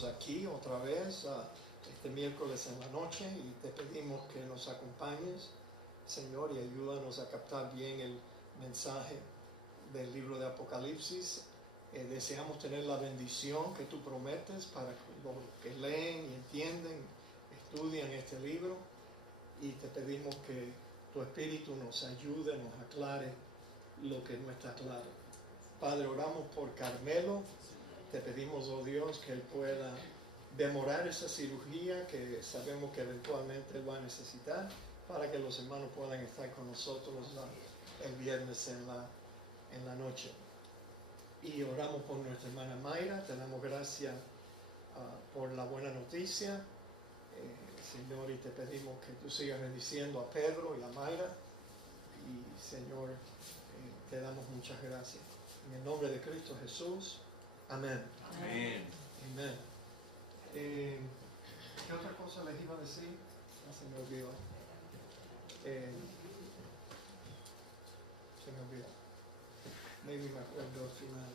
reunirnos aquí otra vez este miércoles en la noche y te pedimos que nos acompañes, Señor, y ayúdanos a captar bien el mensaje del libro de Apocalipsis. Deseamos tener la bendición que tú prometes para los que leen y entienden, estudian este libro, y te pedimos que tu Espíritu nos ayude, nos aclare lo que no está claro. Padre, oramos por Carmelo. Te pedimos, oh Dios, que él pueda demorar esa cirugía que sabemos que eventualmente él va a necesitar, para que los hermanos puedan estar con nosotros el viernes en la noche. Y oramos por nuestra hermana Mayra. Te damos gracias por la buena noticia, Señor, y te pedimos que tú sigas bendiciendo a Pedro y a Mayra. Y Señor, te damos muchas gracias. En el nombre de Cristo Jesús. Amén. Amén. Amén. ¿Qué otra cosa les iba a decir? Ya se me olvidó. Se me olvidó. Maybe me acuerdo al final.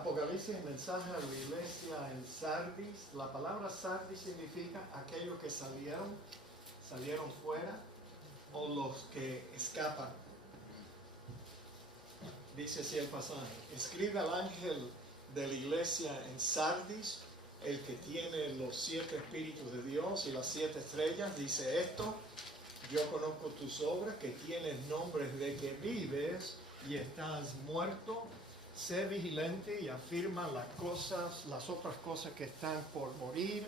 Apocalipsis, mensaje a la iglesia en Sardis. La palabra Sardis significa aquellos que salieron fuera, o los que escapan. Dice así el pasaje: escribe al ángel de la iglesia en Sardis, el que tiene los 7 espíritus de Dios y las 7 estrellas, dice esto: yo conozco tus obras, que tienes nombres de que vives y estás muerto. Sé vigilante y afirma las otras cosas que están por morir,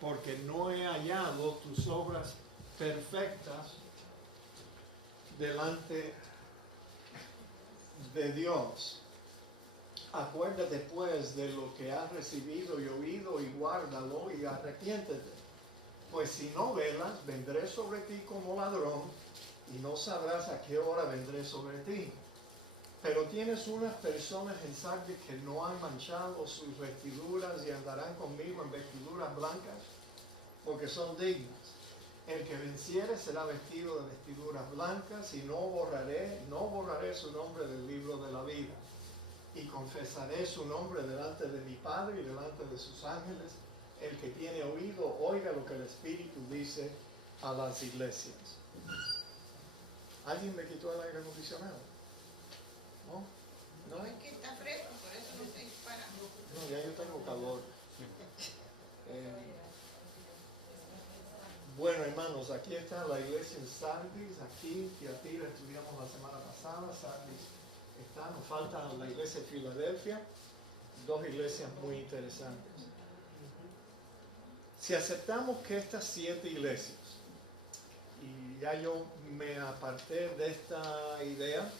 porque no he hallado tus obras perfectas delante de Dios. Acuérdate pues de lo que has recibido y oído, y guárdalo y arrepiéntete. Pues si no velas, vendré sobre ti como ladrón, y no sabrás a qué hora vendré sobre ti. Pero tienes unas personas en Sardis que no han manchado sus vestiduras, y andarán conmigo en vestiduras blancas, porque son dignas. El que venciere será vestido de vestiduras blancas, y no borraré su nombre del libro de la vida. Y confesaré su nombre delante de mi Padre y delante de sus ángeles. El que tiene oído, oiga lo que el Espíritu dice a las iglesias. ¿Alguien me quitó el aire acondicionado? ¿No? No, es que está fresco, por eso no estoy parando. No, ya yo tengo calor. Bueno, hermanos, aquí está la iglesia en Sardis. Aquí, Tiatira, estudiamos la semana pasada. Sardis está. Nos falta la iglesia de Filadelfia. 2 iglesias muy interesantes. Si aceptamos que estas 7 iglesias, y ya yo me aparté de esta idea,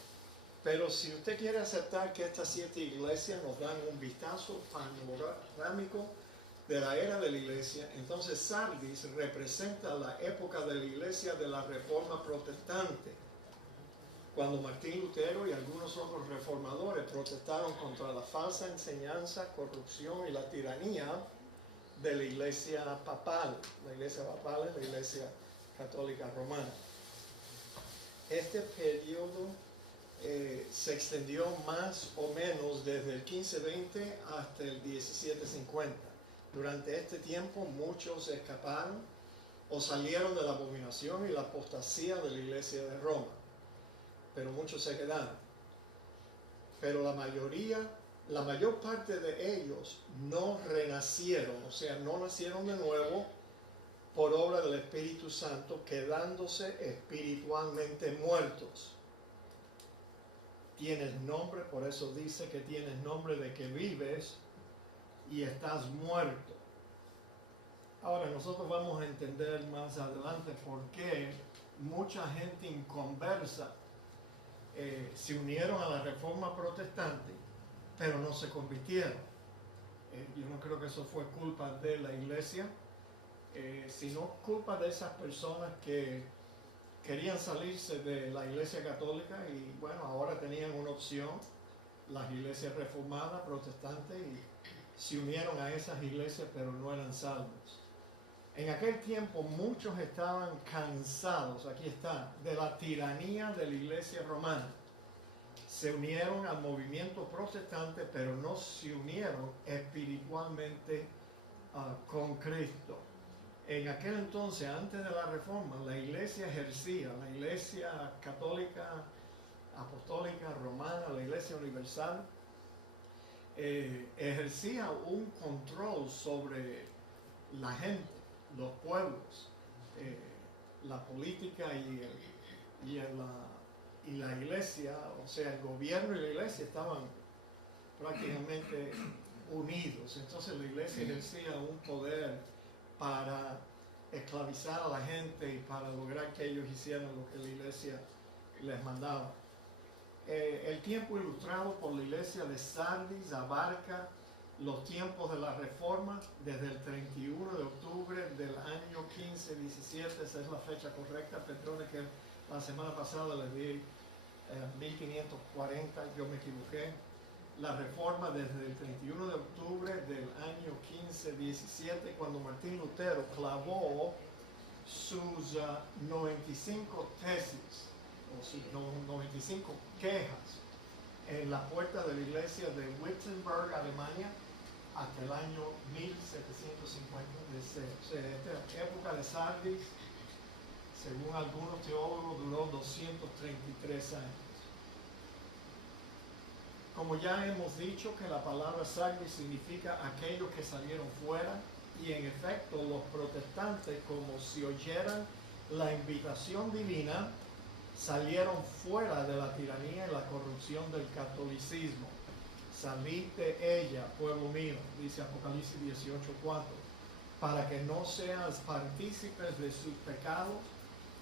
pero si usted quiere aceptar que estas 7 iglesias nos dan un vistazo panorámico de la era de la iglesia, entonces Sardis representa la época de la iglesia de la Reforma Protestante, cuando Martín Lutero y algunos otros reformadores protestaron contra la falsa enseñanza, corrupción y la tiranía de la iglesia papal. La iglesia papal es la iglesia católica romana. Este periodo se extendió más o menos desde el 1520 hasta el 1750. Durante este tiempo muchos escaparon o salieron de la abominación y la apostasía de la iglesia de Roma, pero muchos se quedaron. Pero la mayor parte de ellos no renacieron, o sea, no nacieron de nuevo por obra del Espíritu Santo, quedándose espiritualmente muertos. Tienes nombre, por eso dice que tienes nombre de que vives y estás muerto. Ahora nosotros vamos a entender más adelante por qué mucha gente inconversa se unieron a la Reforma Protestante, pero no se convirtieron. Yo no creo que eso fue culpa de la iglesia, sino culpa de esas personas que querían salirse de la iglesia católica y bueno, ahora tenían una opción, las iglesias reformadas, protestantes, y se unieron a esas iglesias, pero no eran salvos. En aquel tiempo muchos estaban cansados, aquí está, de la tiranía de la iglesia romana. se unieron al movimiento protestante, pero no se unieron espiritualmente con Cristo. En aquel entonces, antes de la Reforma, la iglesia católica, apostólica, romana, la iglesia universal, ejercía un control sobre la gente, los pueblos, la política y la iglesia, o sea, el gobierno y la iglesia estaban prácticamente unidos. Entonces la iglesia ejercía un poder para esclavizar a la gente y para lograr que ellos hicieran lo que la iglesia les mandaba. El tiempo ilustrado por la iglesia de Sardis abarca los tiempos de la Reforma desde el 31 de octubre del año 1517, esa es la fecha correcta, perdone que la semana pasada les di 1540, yo me equivoqué. La Reforma desde el 31 de octubre del año 1517, cuando Martín Lutero clavó sus 95 tesis, o sus 95 quejas en la puerta de la iglesia de Wittenberg, Alemania, hasta el año 1756. O sea, esta época de Sardis, según algunos teólogos, duró 233 años. Como ya hemos dicho que la palabra Sardis significa aquellos que salieron fuera, y en efecto los protestantes, como si oyeran la invitación divina, salieron fuera de la tiranía y la corrupción del catolicismo. Salid de ella, pueblo mío, dice Apocalipsis 18:4, para que no seas partícipes de sus pecados,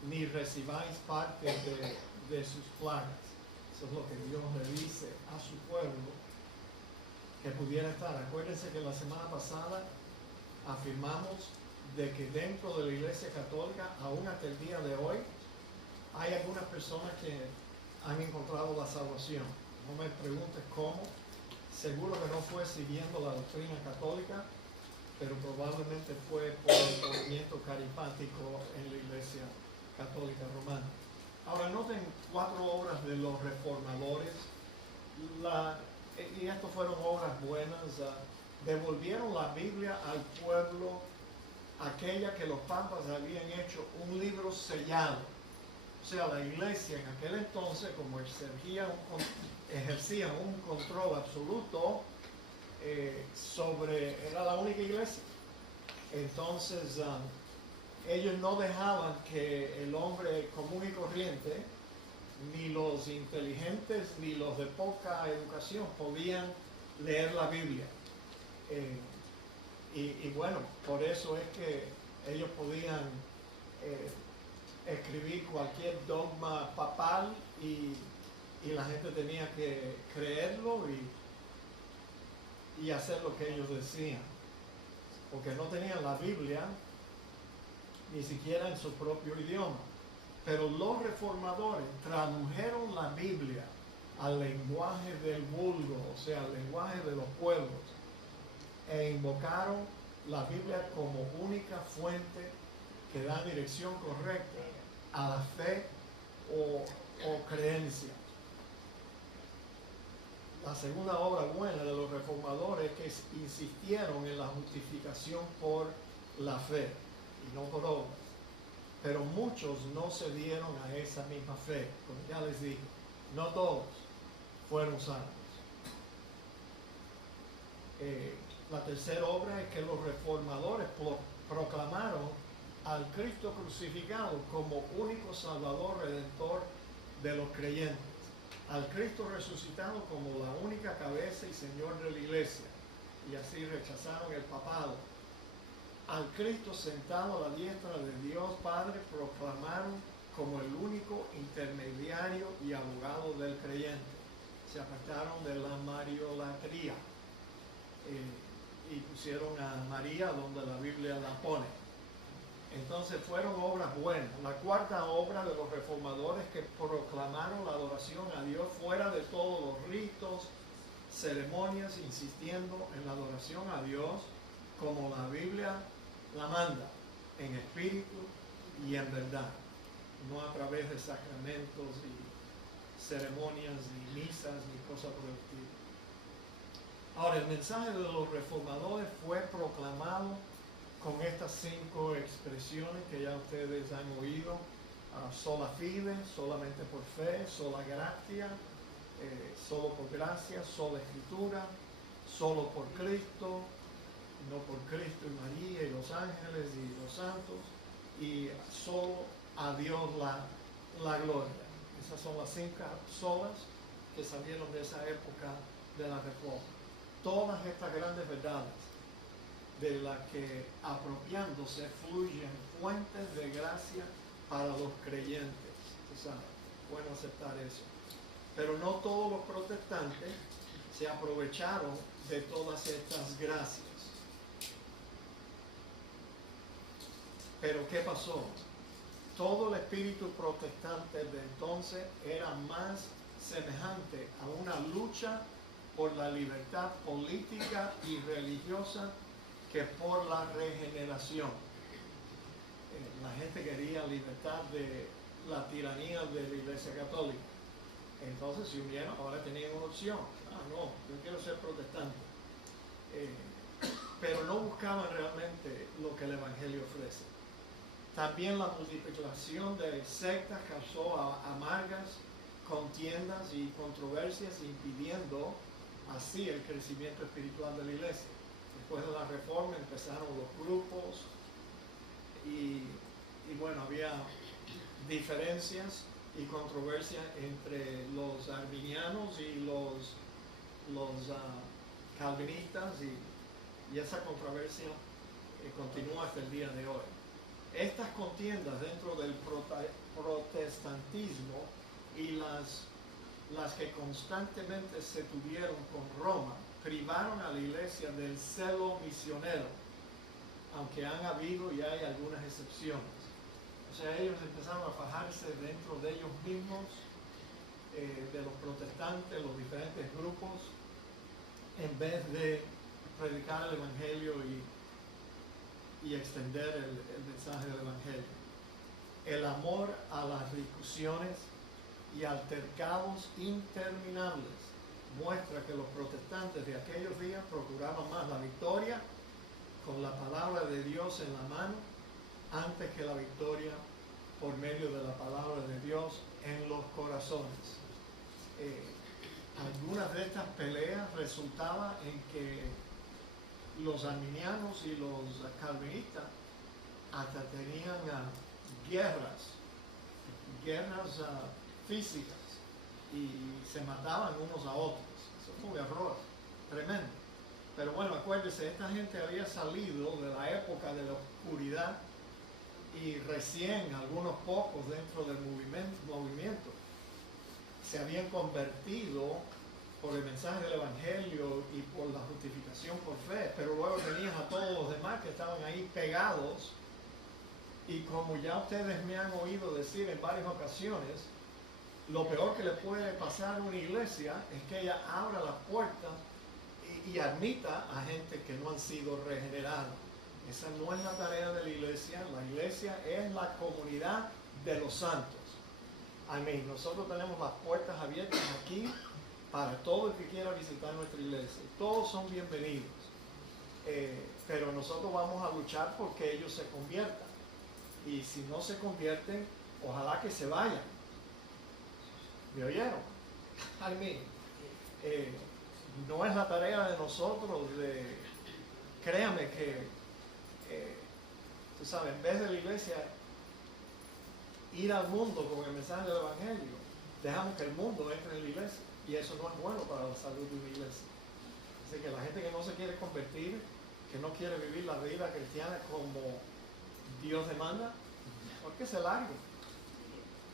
ni recibáis parte de sus plagas. Eso es lo que Dios le dice a su pueblo que pudiera estar. Acuérdense que la semana pasada afirmamos de que dentro de la Iglesia Católica, aún hasta el día de hoy, hay algunas personas que han encontrado la salvación. No me preguntes cómo. Seguro que no fue siguiendo la doctrina católica, pero probablemente fue por el movimiento carismático en la Iglesia Católica Romana. Ahora noten 4 obras de los reformadores, y estas fueron obras buenas. Devolvieron la Biblia al pueblo, aquella que los papas habían hecho un libro sellado. O sea, la iglesia en aquel entonces, como ejercía un control absoluto era la única iglesia. Entonces, ellos no dejaban que el hombre común y corriente, ni los inteligentes, ni los de poca educación, podían leer la Biblia. Y bueno, por eso es que ellos podían escribir cualquier dogma papal y la gente tenía que creerlo y hacer lo que ellos decían, porque no tenían la Biblia ni siquiera en su propio idioma. Pero los reformadores tradujeron la Biblia al lenguaje del vulgo, o sea, al lenguaje de los pueblos, e invocaron la Biblia como única fuente que da dirección correcta a la fe o creencia. La segunda obra buena de los reformadores es que insistieron en la justificación por la fe y no por obras. Pero muchos no se dieron a esa misma fe, como ya les dije, no todos fueron salvos. La tercera obra es que los reformadores proclamaron al Cristo crucificado como único Salvador Redentor de los creyentes, al Cristo resucitado como la única cabeza y Señor de la iglesia, y así rechazaron el papado. Al Cristo sentado a la diestra de Dios Padre proclamaron como el único intermediario y abogado del creyente. Se apartaron de la mariolatría y pusieron a María donde la Biblia la pone. Entonces fueron obras buenas. La cuarta obra de los reformadores que proclamaron la adoración a Dios fuera de todos los ritos, ceremonias, insistiendo en la adoración a Dios como la Biblia la manda, en espíritu y en verdad, no a través de sacramentos ceremonias, ni misas, ni cosas por el estilo. Ahora, el mensaje de los reformadores fue proclamado con estas 5 expresiones que ya ustedes han oído: sola fide, solamente por fe; sola gratia, solo por gracia; sola escritura, solo por Cristo, no por Cristo y María y los ángeles y los santos; y solo a Dios la gloria. Esas son las 5 solas que salieron de esa época de la Reforma. Todas estas grandes verdades de las que, apropiándose, fluyen fuentes de gracia para los creyentes. Ustedes saben, pueden aceptar eso. Pero no todos los protestantes se aprovecharon de todas estas gracias. Pero ¿qué pasó? Todo el espíritu protestante de entonces era más semejante a una lucha por la libertad política y religiosa que por la regeneración. La gente quería libertad de la tiranía de la Iglesia Católica. Entonces se unieron, ahora tenían una opción. No, yo quiero ser protestante. Pero no buscaban realmente lo que el Evangelio ofrece. También la multiplicación de sectas causó amargas contiendas y controversias, impidiendo así el crecimiento espiritual de la Iglesia. Después de la Reforma empezaron los grupos y bueno, había diferencias y controversias entre los arminianos y los calvinistas, y esa controversia continúa hasta el día de hoy. Estas contiendas dentro del protestantismo y las que constantemente se tuvieron con Roma privaron a la Iglesia del celo misionero, aunque han habido y hay algunas excepciones. O sea, ellos empezaron a fajarse dentro de ellos mismos, de los protestantes, los diferentes grupos, en vez de predicar el Evangelio y extender el mensaje del Evangelio. El amor a las discusiones y altercados interminables muestra que los protestantes de aquellos días procuraban más la victoria con la palabra de Dios en la mano antes que la victoria por medio de la palabra de Dios en los corazones. Algunas de estas peleas resultaban en que los arminianos y los calvinistas hasta tenían guerras físicas y se mataban unos a otros. Eso fue un error tremendo. Pero bueno, acuérdense, esta gente había salido de la época de la oscuridad y recién algunos pocos dentro del movimiento se habían convertido por el mensaje del Evangelio y por la justificación por fe, pero luego tenías a todos los demás que estaban ahí pegados, y como ya ustedes me han oído decir en varias ocasiones, lo peor que le puede pasar a una iglesia es que ella abra las puertas y admita a gente que no han sido regenerados. Esa no es la tarea de la iglesia es la comunidad de los santos. Amén. Nosotros tenemos las puertas abiertas aquí para todo el que quiera visitar nuestra iglesia. Todos son bienvenidos. Pero nosotros vamos a luchar porque ellos se conviertan. Y si no se convierten, ojalá que se vayan. ¿Me oyeron? Amén. No es la tarea de nosotros créame que, tú sabes, en vez de la iglesia ir al mundo con el mensaje del Evangelio, dejamos que el mundo entre en la iglesia, y eso no es bueno para la salud de una iglesia. Así que la gente que no se quiere convertir, que no quiere vivir la vida cristiana como Dios demanda, porque se largue,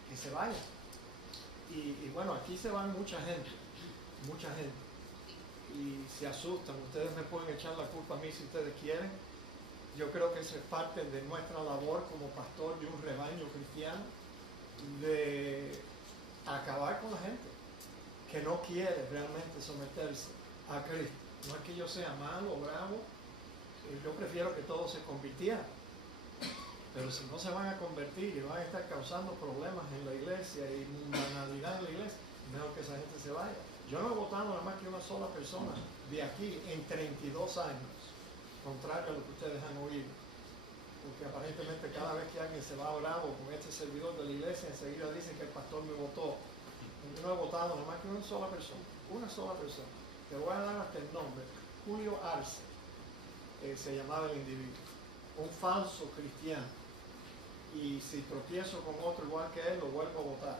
que se vaya. Y bueno, aquí se van mucha gente, y se asustan. Ustedes me pueden echar la culpa a mí si ustedes quieren. Yo creo que eso es parte de nuestra labor como pastor de un rebaño cristiano, de acabar con la gente que no quiere realmente someterse a Cristo. No es que yo sea malo o bravo, yo prefiero que todos se convirtieran. Pero si no se van a convertir y van a estar causando problemas en la iglesia y mundanalidad en la iglesia, mejor que esa gente se vaya. Yo no he votado nada más que una sola persona de aquí en 32 años, contrario a lo que ustedes han oído. Porque aparentemente cada vez que alguien se va bravo con este servidor de la iglesia, enseguida dicen que el pastor me votó. Yo no he votado nada más que una sola persona. Una sola persona. Te voy a dar hasta el nombre. Julio Arce, se llamaba el individuo. Un falso cristiano. Y si tropiezo con otro igual que él, lo vuelvo a votar.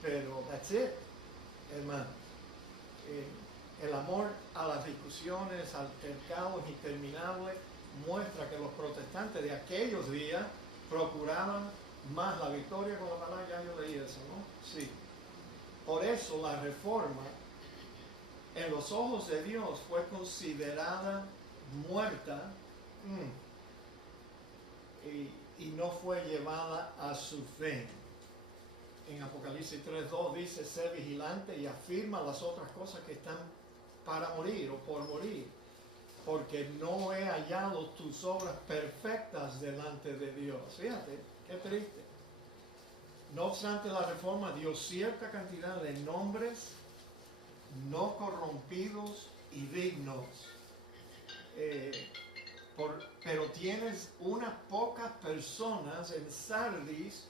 Pero that's it, hermano. El amor a las discusiones, altercados interminables, muestra que los protestantes de aquellos días procuraban más la victoria con la palabra. Ya yo leí eso, ¿no? Sí. Por eso la reforma, en los ojos de Dios, fue considerada muerta y no fue llevada a su fin. En Apocalipsis 3:2 dice: sé vigilante y afirma las otras cosas que están para morir o por morir, porque no he hallado tus obras perfectas delante de Dios. Fíjate, qué triste. No obstante, la reforma dio cierta cantidad de nombres no corrompidos y dignos. Pero tienes unas pocas personas en Sardis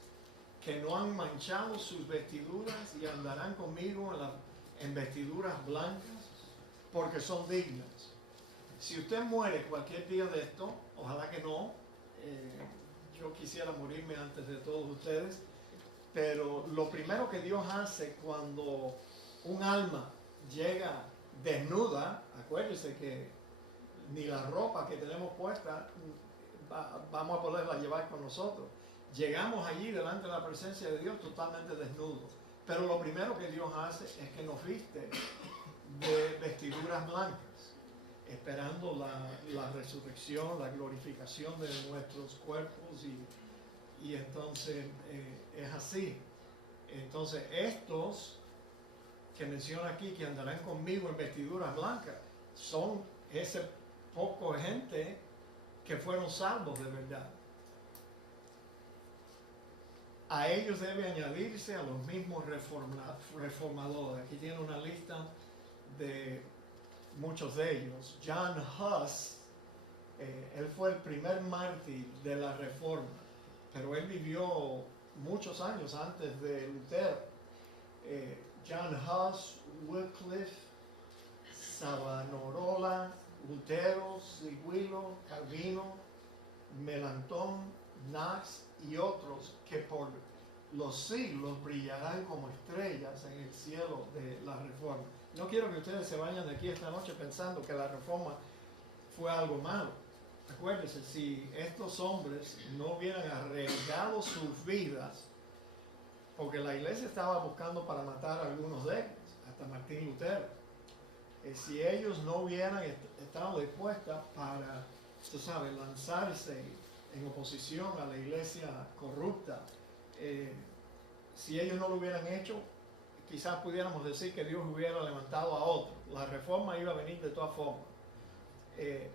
que no han manchado sus vestiduras y andarán conmigo en vestiduras blancas, porque son dignas. Si usted muere cualquier día de esto, ojalá que no, yo quisiera morirme antes de todos ustedes, pero lo primero que Dios hace cuando un alma llega desnuda, acuérdese que ni la ropa que tenemos puesta vamos a poderla llevar con nosotros. Llegamos allí delante de la presencia de Dios totalmente desnudos. Pero lo primero que Dios hace es que nos viste de vestiduras blancas, esperando la resurrección, la glorificación de nuestros cuerpos, y entonces es así. Entonces estos que menciona aquí, que andarán conmigo en vestiduras blancas, son ese poco gente que fueron salvos de verdad. A ellos debe añadirse a los mismos reformadores. Aquí tiene una lista de muchos de ellos. John Huss, él fue el primer mártir de la Reforma, pero él vivió muchos años antes de Lutero. John Huss, Wycliffe, Savonarola, Lutero, Zwinglio, Calvino, Melanchthon, Knox y otros que por los siglos brillarán como estrellas en el cielo de la Reforma. No quiero que ustedes se vayan de aquí esta noche pensando que la Reforma fue algo malo. Acuérdense, si estos hombres no hubieran arriesgado sus vidas, porque la iglesia estaba buscando para matar a algunos de ellos, hasta Martín Lutero, si ellos no hubieran estado dispuestos para, tú sabes, lanzarse en oposición a la iglesia corrupta, si ellos no lo hubieran hecho, quizás pudiéramos decir que Dios hubiera levantado a otro. La reforma iba a venir de todas formas.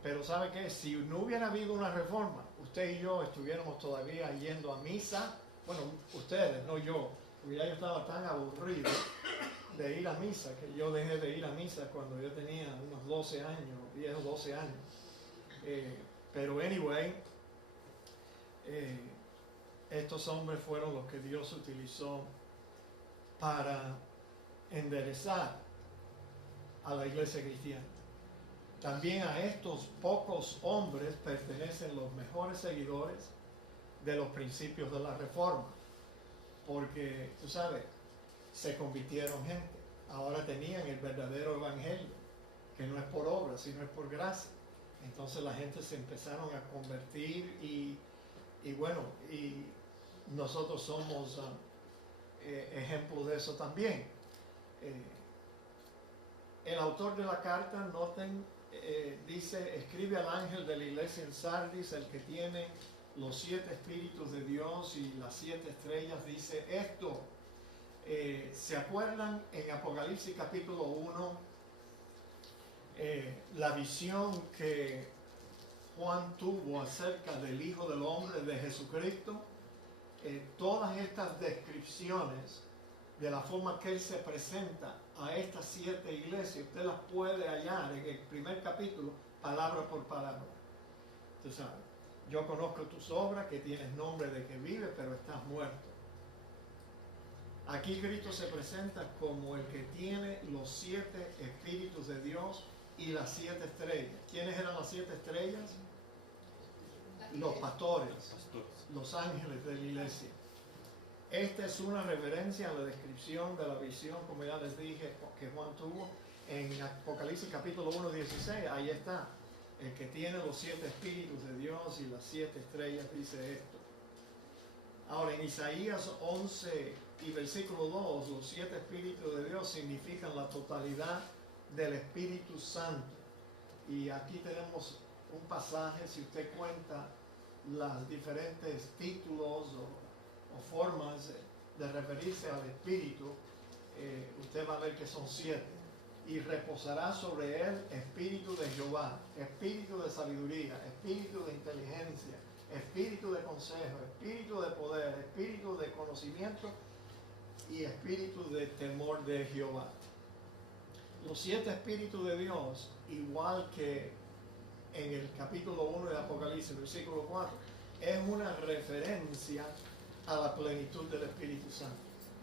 Pero ¿sabe qué? Si no hubiera habido una reforma, usted y yo estuviéramos todavía yendo a misa. Bueno, ustedes, no yo, porque ya yo estaba tan aburrido de ir a misa que yo dejé de ir a misa cuando yo tenía unos 12 años, 10 o 12 años. Pero anyway, estos hombres fueron los que Dios utilizó para enderezar a la iglesia cristiana. También a estos pocos hombres pertenecen los mejores seguidores de los principios de la Reforma, porque, tú sabes, se convirtieron gente. Ahora tenían el verdadero evangelio, que no es por obra, sino es por gracia. Entonces la gente se empezaron a convertir y bueno, y nosotros somos ejemplo de eso también. El autor de la carta, noten, dice: escribe al ángel de la iglesia en Sardis, el que tiene los 7 espíritus de Dios y las 7 estrellas, dice esto. ¿Se acuerdan en Apocalipsis capítulo 1 la visión que Juan tuvo acerca del Hijo del Hombre, de Jesucristo? Todas estas descripciones de la forma que Él se presenta a estas 7 iglesias, usted las puede hallar en el primer capítulo, palabra por palabra. Tú sabes, yo conozco tus obras, que tienes nombre de que vives, pero estás muerto. Aquí Cristo se presenta como el que tiene los 7 espíritus de Dios y las 7 estrellas. ¿Quiénes eran las 7 estrellas? Los pastores, los ángeles de la iglesia. Esta es una referencia a la descripción de la visión, como ya les dije, que Juan tuvo en Apocalipsis capítulo 1, 16. Ahí está. El que tiene los 7 espíritus de Dios y las 7 estrellas dice esto. Ahora, en Isaías 11 y versículo 2, los 7 espíritus de Dios significan la totalidad del Espíritu Santo. Y aquí tenemos un pasaje, si usted cuenta los diferentes títulos o formas de referirse al Espíritu, usted va a ver que son 7. Y reposará sobre él espíritu de Jehová, espíritu de sabiduría, espíritu de inteligencia, espíritu de consejo, espíritu de poder, espíritu de conocimiento y espíritu de temor de Jehová. Los 7 espíritus de Dios, igual que en el capítulo 1 de Apocalipsis, versículo 4, es una referencia a la plenitud del Espíritu Santo.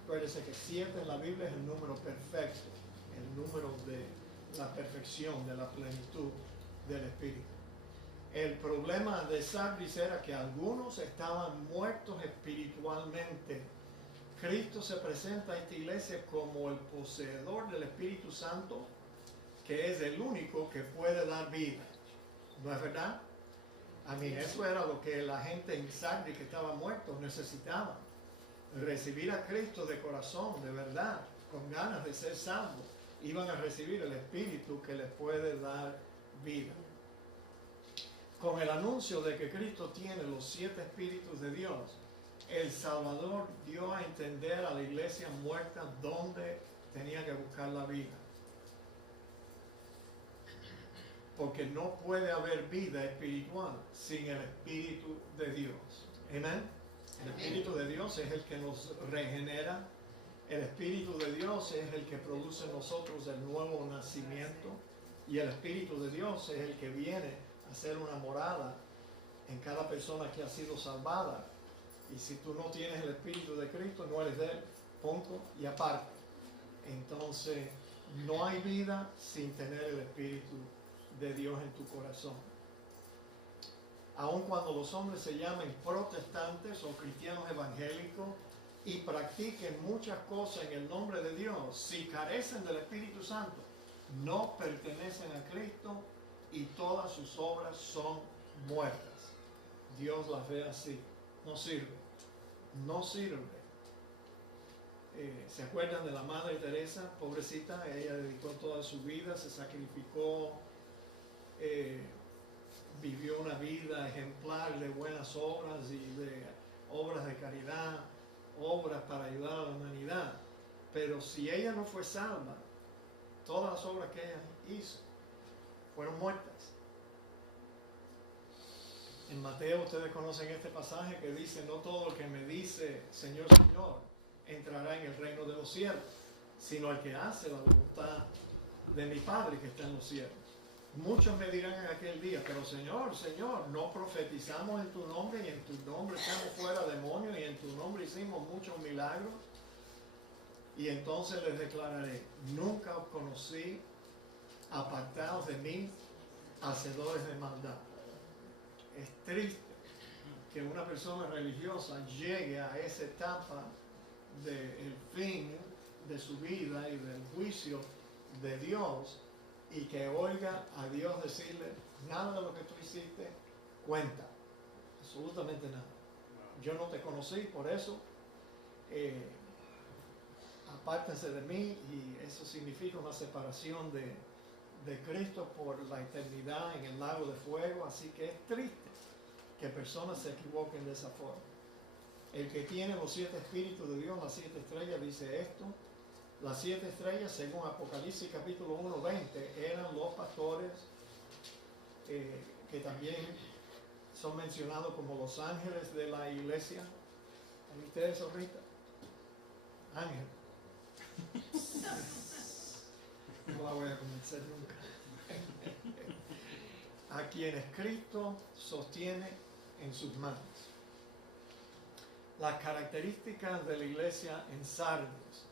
Acuérdense que 7 en la Biblia es el número perfecto, el número de la perfección, de la plenitud del Espíritu. El problema de Sardis era que algunos estaban muertos espiritualmente. Cristo se presenta a esta iglesia como el poseedor del Espíritu Santo, que es el único que puede dar vida. ¿No es verdad? A mí eso era lo que la gente en Sardis que estaba muerto necesitaba. Recibir a Cristo de corazón, de verdad, con ganas de ser salvos. Iban a recibir el Espíritu que les puede dar vida. Con el anuncio de que Cristo tiene los 7 espíritus de Dios, el Salvador dio a entender a la iglesia muerta dónde tenía que buscar la vida. Porque no puede haber vida espiritual sin el Espíritu de Dios. ¿Amén? El Espíritu de Dios es el que nos regenera. El Espíritu de Dios es el que produce en nosotros el nuevo nacimiento. Y el Espíritu de Dios es el que viene a hacer una morada en cada persona que ha sido salvada. Y si tú no tienes el Espíritu de Cristo, no eres de Él. Punto y aparte. Entonces, no hay vida sin tener el Espíritu de Dios en tu corazón. Aun cuando los hombres se llamen protestantes o cristianos evangélicos y practiquen muchas cosas en el nombre de Dios, si carecen del Espíritu Santo, no pertenecen a Cristo y todas sus obras son muertas. Dios las ve así. No sirve. No sirve. ¿Se acuerdan de la Madre Teresa? Pobrecita, ella dedicó toda su vida, se sacrificó, vivió una vida ejemplar de buenas obras y de obras de caridad, obras para ayudar a la humanidad. Pero si ella no fue salva, todas las obras que ella hizo fueron muertas. En Mateo ustedes conocen este pasaje que dice: no todo el que me dice Señor, Señor entrará en el reino de los cielos, sino el que hace la voluntad de mi Padre que está en los cielos. Muchos me dirán en aquel día: pero Señor, Señor, no profetizamos en tu nombre, y en tu nombre echamos fuera demonios, y en tu nombre hicimos muchos milagros. Y entonces les declararé: nunca os conocí, apartados de mí, hacedores de maldad. Es triste que una persona religiosa llegue a esa etapa del fin de su vida y del juicio de Dios, y que oiga a Dios decirle: nada de lo que tú hiciste cuenta, absolutamente nada. Yo no te conocí, por eso apártense de mí. Y eso significa una separación de Cristo por la eternidad en el lago de fuego. Así que es triste que personas se equivoquen de esa forma. El que tiene los 7 espíritus de Dios, las 7 estrellas, dice esto. Las 7 estrellas, según Apocalipsis capítulo 1, 20, eran los pastores que también son mencionados como los ángeles de la iglesia. ¿Viste eso, Rita? Ángel. No la voy a convencer nunca. A quienes Cristo sostiene en sus manos. Las características de la iglesia en Sardis.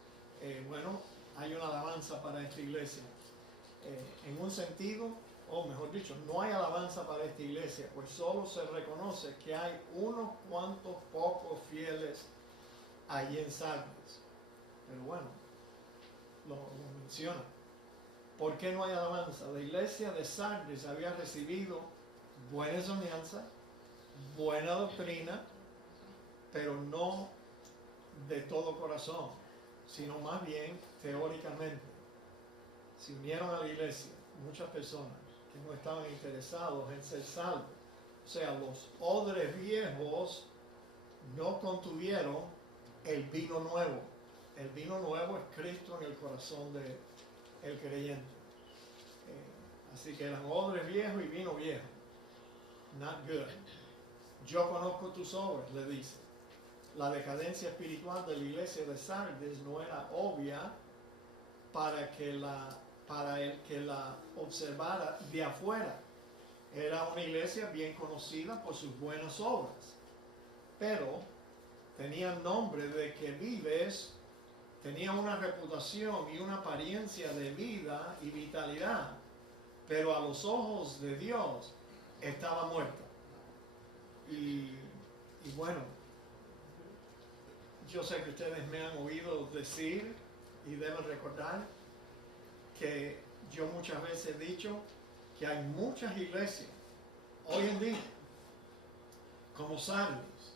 Bueno, hay una alabanza para esta iglesia. En un sentido, o mejor dicho, no hay alabanza para esta iglesia, pues solo se reconoce que hay unos cuantos pocos fieles allí en Sardis. Pero bueno, lo menciona. ¿Por qué no hay alabanza? La iglesia de Sardis había recibido buena enseñanza, buena doctrina, pero no de todo corazón, sino más bien teóricamente. Se unieron a la iglesia muchas personas que no estaban interesados en ser salvos. O sea, los odres viejos no contuvieron el vino nuevo. El vino nuevo es Cristo en el corazón del creyente. Así que eran odres viejos y vino viejo. Not good. Yo conozco tus obras, le dice. La decadencia espiritual de la iglesia de Sardis no era obvia para el que la observara de afuera. Era una iglesia bien conocida por sus buenas obras, pero tenía el nombre de que vives, tenía una reputación y una apariencia de vida y vitalidad, pero a los ojos de Dios estaba muerta. Y bueno, yo sé que ustedes me han oído decir y deben recordar que yo muchas veces he dicho que hay muchas iglesias hoy en día, como Sardis,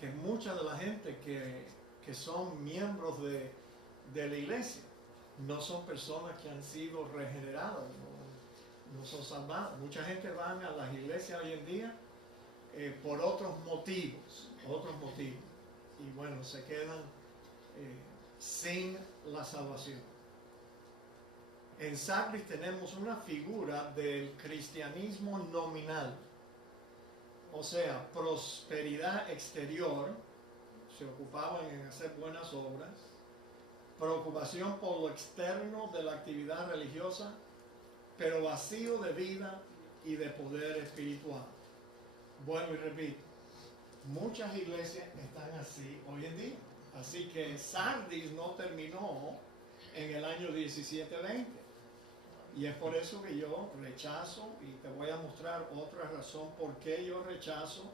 que mucha de la gente que son miembros de la iglesia no son personas que han sido regeneradas, no son salvadas. Mucha gente va a las iglesias hoy en día por otros motivos. Y bueno, se quedan sin la salvación. En Sardis tenemos una figura del cristianismo nominal, o sea, prosperidad exterior, se ocupaban en hacer buenas obras, preocupación por lo externo de la actividad religiosa, pero vacío de vida y de poder espiritual. Bueno, y repito, muchas iglesias están así hoy en día. Así que Sardis no terminó en el año 1720. Y es por eso que yo rechazo, y te voy a mostrar otra razón por qué yo rechazo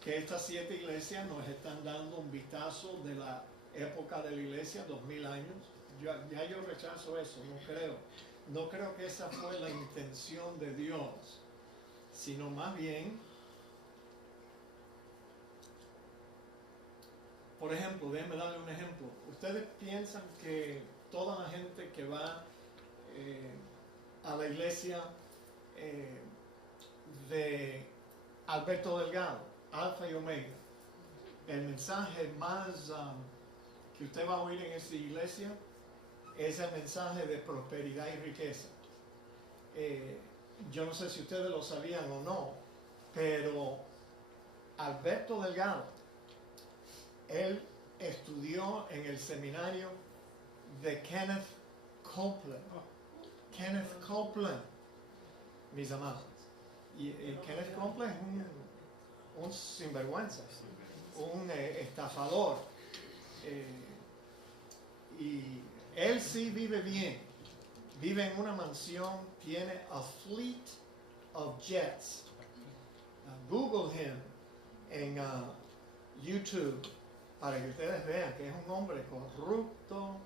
que estas 7 iglesias nos están dando un vistazo de la época de la iglesia, 2000 años. Ya yo rechazo eso, no creo que esa fue la intención de Dios, sino más bien, por ejemplo, déjenme darle un ejemplo. Ustedes piensan que toda la gente que va a la iglesia de Alberto Delgado, Alfa y Omega, el mensaje más que usted va a oír en esa iglesia es el mensaje de prosperidad y riqueza. Yo no sé si ustedes lo sabían o no, pero Alberto Delgado, él estudió en el seminario de Kenneth Copeland. Kenneth Copeland, mis amados. Y Kenneth Copeland es un sinvergüenza, un estafador. Y él sí vive bien. Vive en una mansión, tiene a fleet of jets. Google him en YouTube para que ustedes vean que es un hombre corrupto.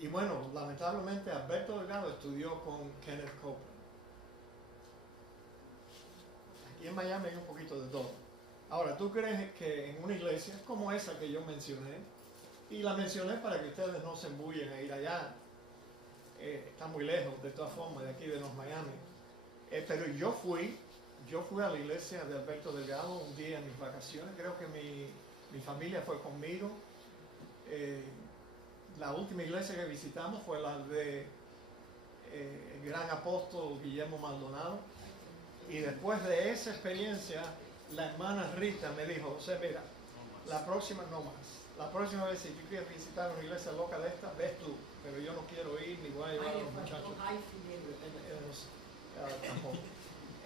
Y bueno, lamentablemente Alberto Delgado estudió con Kenneth Copeland. Aquí en Miami hay un poquito de todo. Ahora, ¿tú crees que en una iglesia como esa que yo mencioné, y la mencioné para que ustedes no se embullen a ir allá, está muy lejos de todas formas de aquí de North Miami, pero yo fui a la iglesia de Alberto Delgado un día en mis vacaciones, creo que mi familia fue conmigo. La última iglesia que visitamos fue la de el gran apóstol Guillermo Maldonado, y después de esa experiencia la hermana Rita me dijo: José, mira, la próxima no más. La próxima vez, si tú quieres visitar una iglesia loca de esta, ves tú, pero yo no quiero ir ni voy a llevar a los muchachos. Tampoco.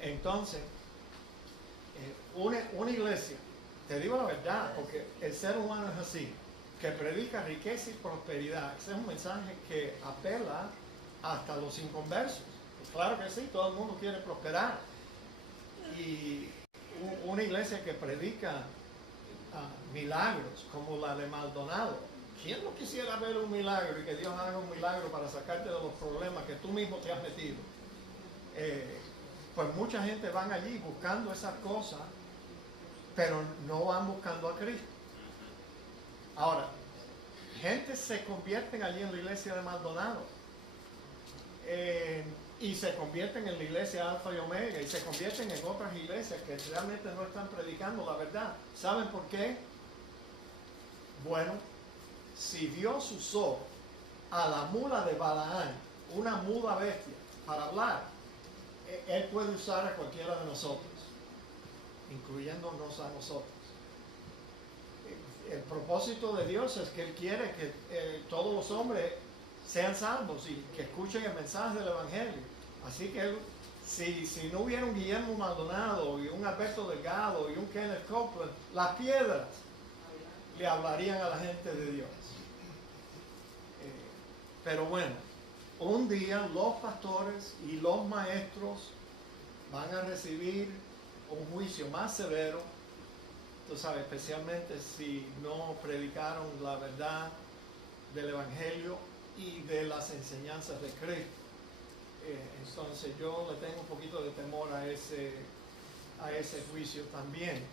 Entonces, una iglesia, te digo la verdad, porque el ser humano es así, que predica riqueza y prosperidad. Ese es un mensaje que apela hasta los inconversos. Pues claro que sí, todo el mundo quiere prosperar. Y una iglesia que predica milagros como la de Maldonado. ¿Quién no quisiera ver un milagro y que Dios haga un milagro para sacarte de los problemas que tú mismo te has metido? Pues mucha gente van allí buscando esas cosas, pero no van buscando a Cristo. Ahora, gente se convierten allí en la iglesia de Maldonado y se convierten en la iglesia Alfa y Omega y se convierten en otras iglesias que realmente no están predicando la verdad. ¿Saben por qué? Bueno, si Dios usó a la mula de Balaán, una muda bestia, para hablar, Él puede usar a cualquiera de nosotros, incluyéndonos a nosotros. El propósito de Dios es que Él quiere que todos los hombres sean salvos y que escuchen el mensaje del Evangelio. Así que si no hubiera un Guillermo Maldonado y un Alberto Delgado y un Kenneth Copeland, las piedras le hablarían a la gente de Dios. Pero bueno, un día los pastores y los maestros van a recibir un juicio más severo, tú sabes, especialmente si no predicaron la verdad del Evangelio y de las enseñanzas de Cristo. Entonces yo le tengo un poquito de temor a ese juicio también.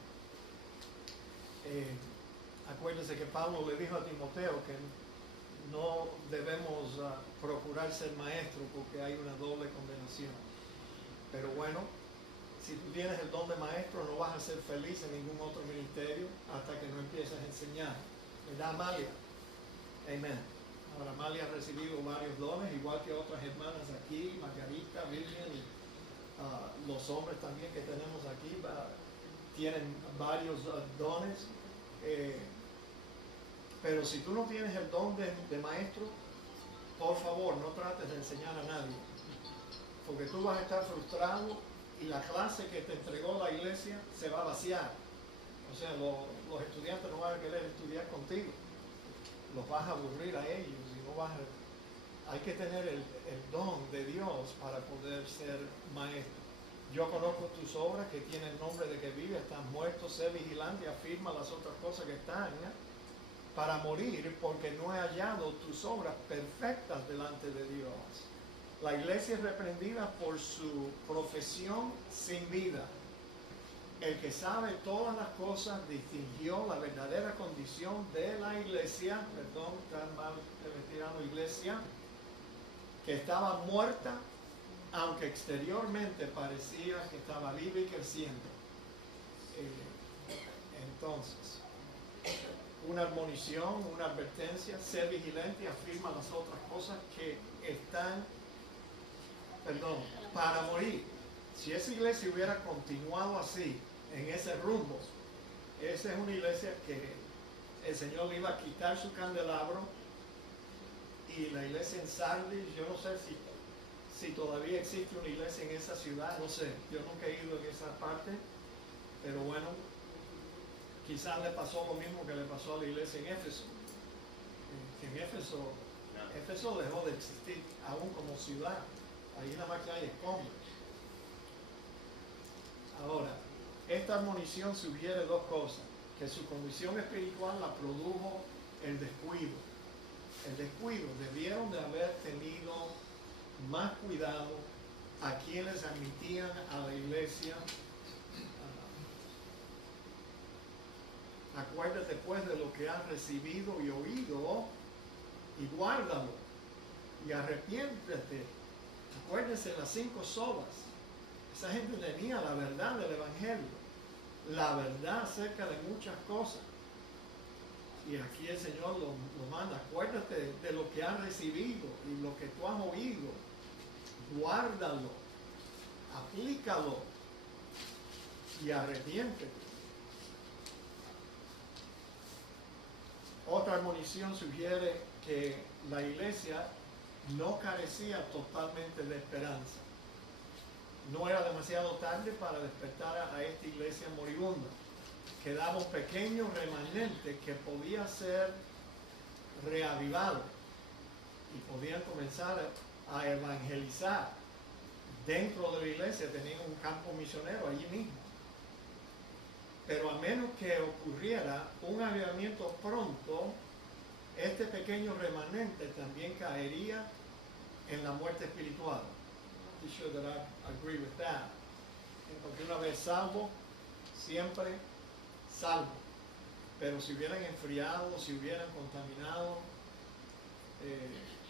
Acuérdense que Pablo le dijo a Timoteo que no debemos procurar ser maestro porque hay una doble condenación. Pero bueno, si tú tienes el don de maestro no vas a ser feliz en ningún otro ministerio hasta que no empieces a enseñar. ¿Verdad, Amalia? Amén. Ahora, Amalia ha recibido varios dones, igual que otras hermanas aquí, Margarita, Virgen y los hombres también que tenemos aquí tienen varios dones. Pero si tú no tienes el don de maestro, por favor, no trates de enseñar a nadie. Porque tú vas a estar frustrado y la clase que te entregó la iglesia se va a vaciar. O sea, los estudiantes no van a querer estudiar contigo. Los vas a aburrir a ellos y no vas a... Hay que tener el don de Dios para poder ser maestro. Yo conozco tus obras que tienen el nombre de que vive, estás muerto, sé vigilante y afirma las otras cosas que están para morir, porque no he hallado tus obras perfectas delante de Dios. La iglesia es reprendida por su profesión sin vida. El que sabe todas las cosas distinguió la verdadera condición de la iglesia, perdón, tan mal retirado iglesia, que estaba muerta, aunque exteriormente parecía que estaba viva y creciendo. Entonces, una admonición, una advertencia, ser vigilante y afirma las otras cosas que están, para morir. Si esa iglesia hubiera continuado así, en ese rumbo, esa es una iglesia que el Señor le iba a quitar su candelabro, y la iglesia en Sardis, yo no sé si todavía existe una iglesia en esa ciudad, no sé, yo nunca he ido en esa parte, pero bueno, quizás le pasó lo mismo que le pasó a la iglesia en Éfeso, que en Éfeso dejó de existir aún como ciudad, ahí nada más que hay escombros. Ahora, esta admonición sugiere dos cosas, que su condición espiritual la produjo el descuido. El descuido, debieron de haber tenido más cuidado a quienes admitían a la iglesia. Acuérdate pues de lo que has recibido y oído y guárdalo y arrepiéntete. Acuérdese de las 5 solas. Esa gente tenía la verdad del Evangelio, la verdad acerca de muchas cosas. Y aquí el Señor lo manda. Acuérdate de lo que has recibido y lo que tú has oído. Guárdalo, aplícalo y arrepiéntete. Otra admonición sugiere que la iglesia no carecía totalmente de esperanza. No era demasiado tarde para despertar a esta iglesia moribunda. Quedaba un pequeño remanente que podía ser reavivado y podían comenzar a evangelizar. Dentro de la iglesia tenían un campo misionero allí mismo. Pero a menos que ocurriera un avivamiento pronto, este pequeño remanente también caería en la muerte espiritual. I'm not sure that I agree with that. Porque una vez salvo, siempre salvo. Pero si hubieran enfriado, si hubieran contaminado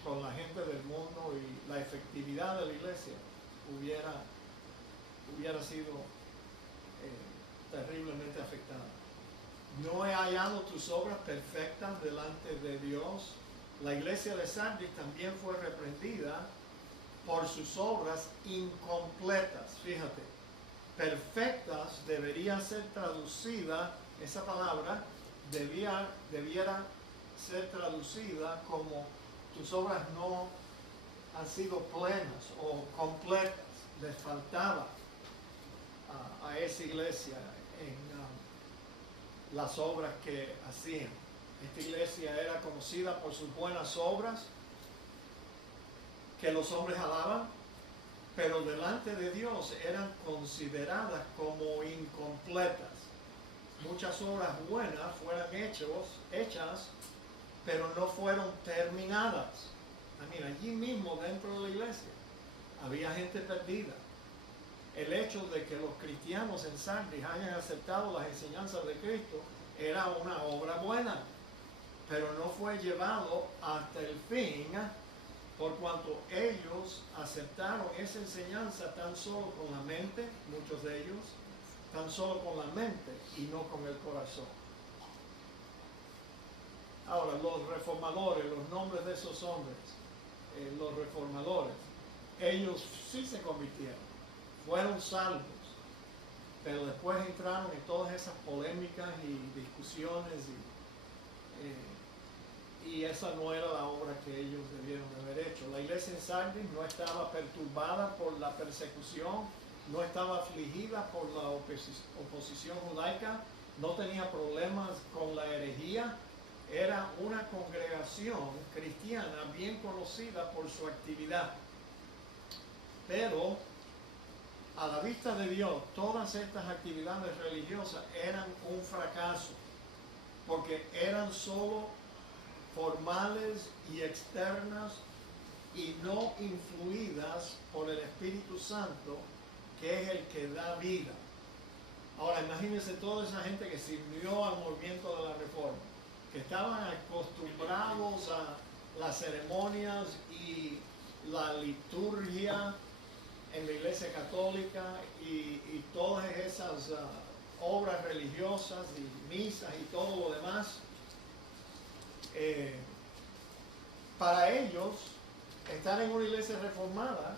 con la gente del mundo y la efectividad de la iglesia hubiera sido terriblemente afectada. No he hallado tus obras perfectas delante de Dios. La iglesia de Sardis también fue reprendida por sus obras incompletas. Fíjate, perfectas debería ser traducida, esa palabra debiera ser traducida como tus obras no han sido plenas o completas. Les faltaba a esa iglesia en las obras que hacían. Esta iglesia era conocida por sus buenas obras que los hombres alaban, pero delante de Dios eran consideradas como incompletas. Muchas obras buenas fueron hechas, pero no fueron terminadas. Mira, allí mismo dentro de la iglesia había gente perdida. El hecho de que los cristianos en Sardis hayan aceptado las enseñanzas de Cristo era una obra buena, pero no fue llevado hasta el fin, por cuanto ellos aceptaron esa enseñanza tan solo con la mente, muchos de ellos, tan solo con la mente y no con el corazón. Ahora, los reformadores, los nombres de esos hombres, los reformadores, ellos sí se convirtieron, fueron salvos, pero después entraron en todas esas polémicas y discusiones y esa no era la obra que ellos debieron haber hecho. La iglesia en Sardis no estaba perturbada por la persecución, no estaba afligida por la oposición judaica, no tenía problemas con la herejía. Era una congregación cristiana bien conocida por su actividad. Pero a la vista de Dios, todas estas actividades religiosas eran un fracaso, porque eran solo formales y externas y no influidas por el Espíritu Santo, que es el que da vida. Ahora imagínense toda esa gente que sirvió al movimiento de la Reforma, que estaban acostumbrados a las ceremonias y la liturgia en la iglesia católica y todas esas obras religiosas y misas y todo lo demás. Para ellos, estar en una iglesia reformada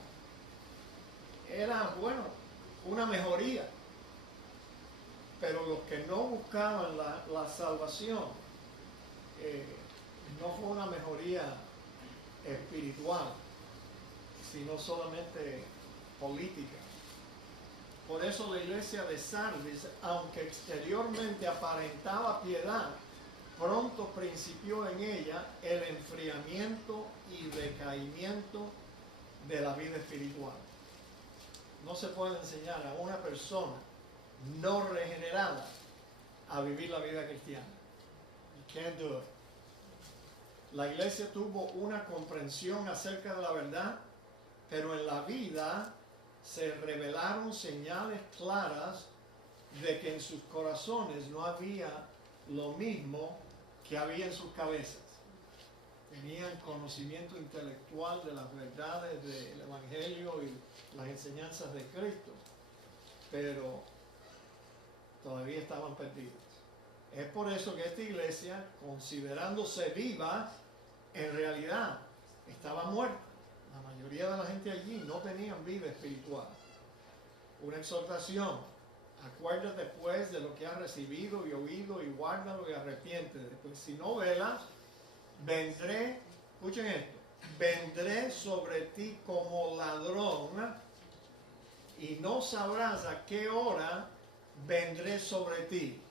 era, bueno, una mejoría. Pero los que no buscaban la salvación, no fue una mejoría espiritual, sino solamente política. Por eso la iglesia de Sardis, aunque exteriormente aparentaba piedad, pronto principió en ella el enfriamiento y decaimiento de la vida espiritual. No se puede enseñar a una persona no regenerada a vivir la vida cristiana. You can't do it. La iglesia tuvo una comprensión acerca de la verdad, pero en la vida se revelaron señales claras de que en sus corazones no había lo mismo que había en sus cabezas. Tenían conocimiento intelectual de las verdades del Evangelio y las enseñanzas de Cristo, pero todavía estaban perdidos. Es por eso que esta iglesia, considerándose viva, en realidad estaba muerta. La mayoría de la gente allí no tenían vida espiritual. Una exhortación: Acuérdate pues de lo que has recibido y oído y guárdalo y arrepiéntete. Pues si no velas, vendré, escuchen esto, vendré sobre ti como ladrón y no sabrás a qué hora vendré sobre ti.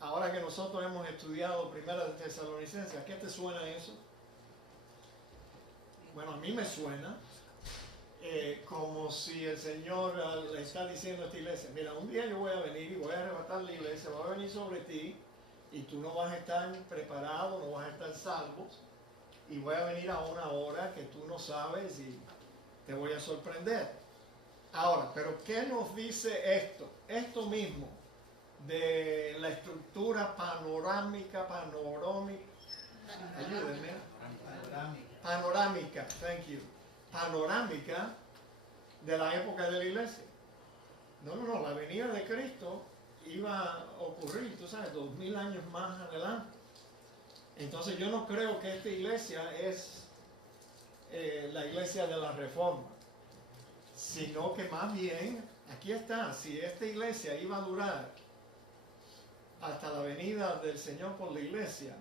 Ahora que nosotros hemos estudiado Primera de Tesalonicenses, ¿a qué te suena eso? Bueno, a mí me suena como si el Señor le está diciendo a esta iglesia, mira, un día yo voy a venir y voy a arrebatar la iglesia, voy a venir sobre ti y tú no vas a estar preparado, no vas a estar salvo y voy a venir a una hora que tú no sabes y te voy a sorprender. Ahora, pero ¿qué nos dice esto? Esto mismo de la estructura panorámica, ayúdenme. Panorámica, thank you. Panorámica de la época de la iglesia. No, la venida de Cristo iba a ocurrir, tú sabes, 2000 años más adelante. Entonces yo no creo que esta iglesia es la iglesia de la Reforma, sino que más bien, aquí está, si esta iglesia iba a durar hasta la venida del Señor por la iglesia,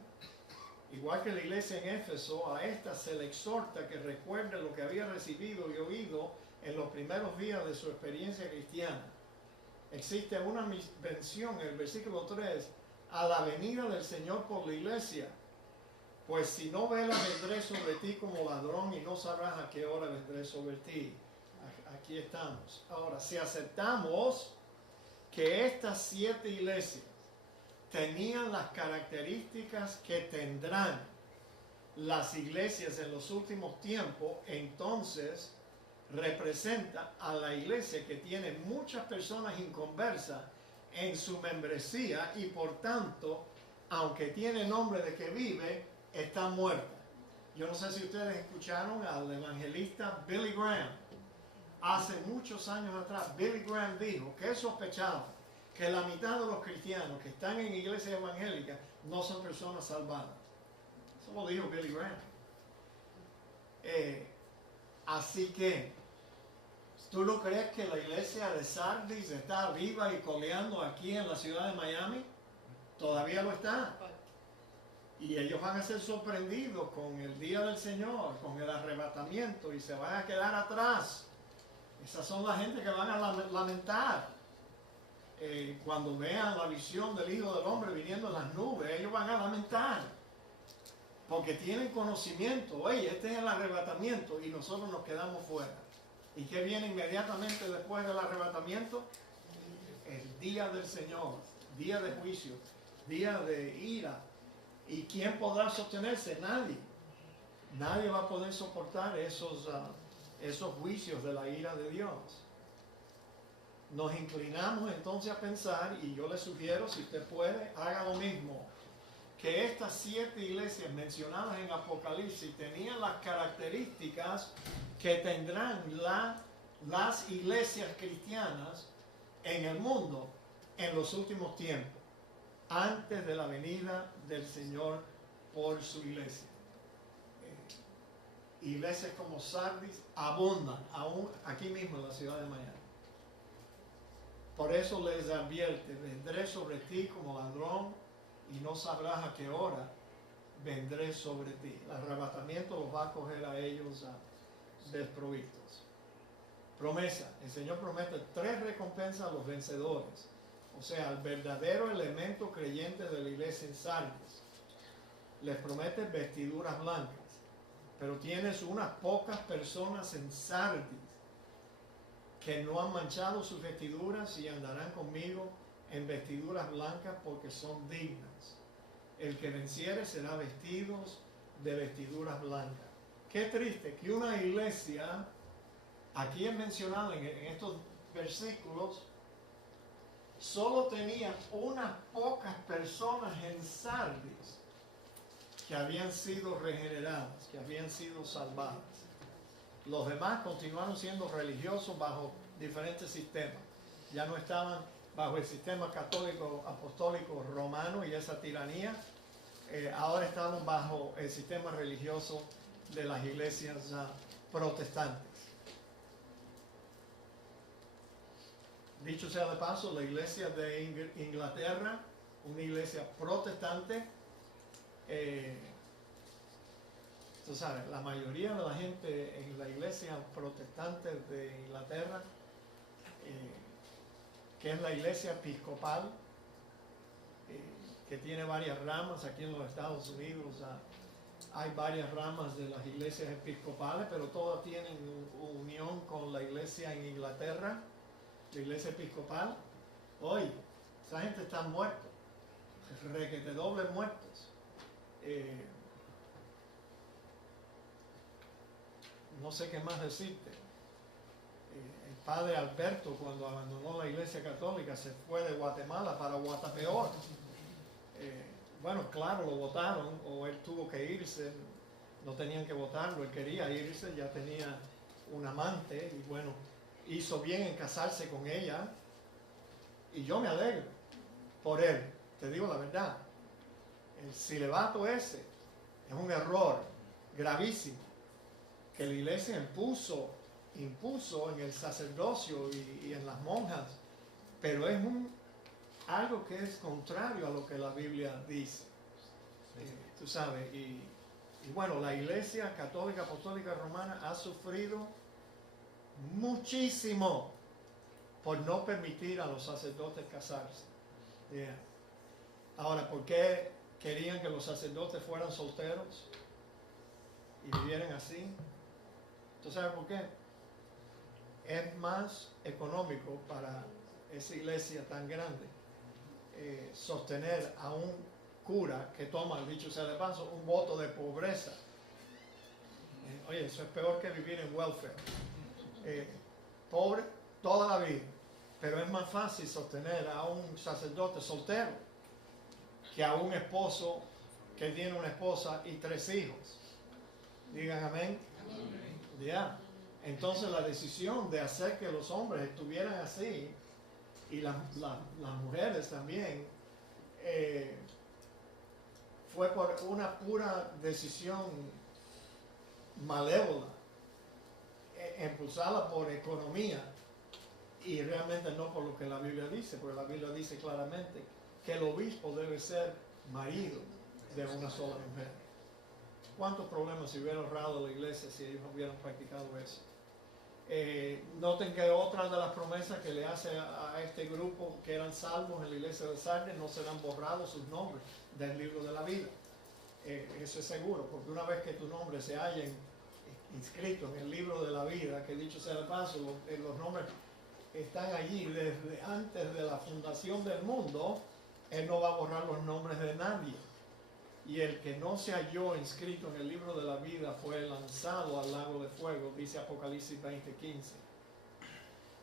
igual que la iglesia en Éfeso, a esta se le exhorta que recuerde lo que había recibido y oído en los primeros días de su experiencia cristiana. Existe una mención en el versículo 3 a la venida del Señor por la iglesia. Pues si no velas, vendré sobre ti como ladrón y no sabrás a qué hora vendré sobre ti. Aquí estamos. Ahora, si aceptamos que estas 7 iglesias tenían las características que tendrán las iglesias en los últimos tiempos, entonces representa a la iglesia que tiene muchas personas inconversas en su membresía y por tanto, aunque tiene nombre de que vive, está muerta. Yo no sé si ustedes escucharon al evangelista Billy Graham. Hace muchos años atrás, Billy Graham dijo que él sospechaba que la mitad de los cristianos que están en iglesias evangélicas no son personas salvadas. Eso lo dijo Billy Graham. Así que, ¿tú no crees que la iglesia de Sardis está viva y coleando aquí en la ciudad de Miami? Todavía lo está. Y ellos van a ser sorprendidos con el día del Señor, con el arrebatamiento y se van a quedar atrás. Esas son la gente que van a lamentar. Cuando vean la visión del Hijo del Hombre viniendo en las nubes, ellos van a lamentar. Porque tienen conocimiento. Oye, este es el arrebatamiento y nosotros nos quedamos fuera. ¿Y qué viene inmediatamente después del arrebatamiento? El día del Señor, día de juicio, día de ira. ¿Y quién podrá sostenerse? Nadie. Nadie va a poder soportar esos juicios de la ira de Dios. Nos inclinamos entonces a pensar, y yo le sugiero, si usted puede, haga lo mismo, que estas 7 iglesias mencionadas en Apocalipsis tenían las características que tendrán las iglesias cristianas en el mundo en los últimos tiempos, antes de la venida del Señor por su iglesia. Iglesias como Sardis abundan aún aquí mismo en la ciudad de Miami. Por eso les advierte, vendré sobre ti como ladrón y no sabrás a qué hora vendré sobre ti. El arrebatamiento los va a coger a ellos desprovistos. Promesa, el Señor promete 3 recompensas a los vencedores, o sea, al verdadero elemento creyente de la iglesia en Sardis. Les promete vestiduras blancas, pero tienes unas pocas personas en Sardis que no han manchado sus vestiduras y andarán conmigo en vestiduras blancas porque son dignas. El que venciere será vestido de vestiduras blancas. Qué triste que una iglesia, aquí es mencionado en estos versículos, solo tenía unas pocas personas en Sardis que habían sido regeneradas, que habían sido salvadas. Los demás continuaron siendo religiosos bajo diferentes sistemas. Ya no estaban bajo el sistema católico apostólico romano y esa tiranía. Ahora estaban bajo el sistema religioso de las iglesias protestantes. Dicho sea de paso, la iglesia de Inglaterra, una iglesia protestante, tú sabes, la mayoría de la gente en la iglesia protestante de Inglaterra, que es la iglesia episcopal, que tiene varias ramas aquí en los Estados Unidos. Hay varias ramas de las iglesias episcopales, pero todas tienen unión con la iglesia en Inglaterra, la iglesia episcopal. Hoy, esa gente está muerta, requete doble muertos. No sé qué más decirte. El padre Alberto, cuando abandonó la iglesia católica, se fue de Guatemala para Guatapeor. Bueno, claro, lo votaron, o él tuvo que irse, no tenían que votarlo, él quería irse, ya tenía un amante, y bueno, hizo bien en casarse con ella, y yo me alegro por él, te digo la verdad. El celibato ese es un error gravísimo que la iglesia impuso en el sacerdocio y en las monjas, pero es algo que es contrario a lo que la Biblia dice. Tú sabes, y bueno, la iglesia católica apostólica romana ha sufrido muchísimo por no permitir a los sacerdotes casarse. Ahora, ¿por qué querían que los sacerdotes fueran solteros y vivieran así? ¿Tú sabes por qué? Es más económico para esa iglesia tan grande sostener a un cura que toma, dicho sea de paso, un voto de pobreza. Oye, eso es peor que vivir en welfare. Pobre toda la vida, pero es más fácil sostener a un sacerdote soltero que a un esposo que tiene una esposa y 3 hijos. Digan amén. Ya. Entonces la decisión de hacer que los hombres estuvieran así y las mujeres también fue por una pura decisión malévola, impulsada por economía y realmente no por lo que la Biblia dice, porque la Biblia dice claramente que el obispo debe ser marido de una sola mujer. ¿Cuántos problemas se hubiera ahorrado la iglesia si ellos hubieran practicado eso? Noten que otra de las promesas que le hace a este grupo que eran salvos en la iglesia de Sardes, no serán borrados sus nombres del libro de la vida. Eso es seguro, porque una vez que tu nombre se haya inscrito en el libro de la vida, que dicho sea de paso, los nombres están allí desde antes de la fundación del mundo, Él no va a borrar los nombres de nadie. Y el que no se halló inscrito en el libro de la vida fue lanzado al lago de fuego, dice Apocalipsis 20:15.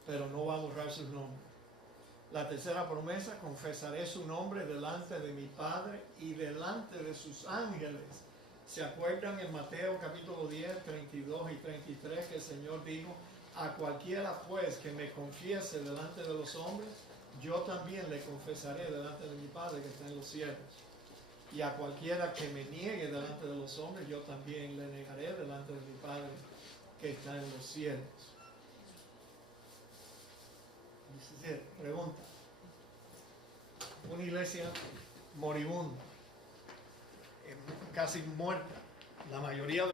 Pero no va a borrar sus nombres. La tercera promesa: confesaré su nombre delante de mi Padre y delante de sus ángeles. ¿Se acuerdan en Mateo capítulo 10, 32 y 33 que el Señor dijo: a cualquiera pues que me confiese delante de los hombres, yo también le confesaré delante de mi Padre que está en los cielos? Y a cualquiera que me niegue delante de los hombres, yo también le negaré delante de mi Padre que está en los cielos. Pregunta: una iglesia moribunda, casi muerta, la mayoría de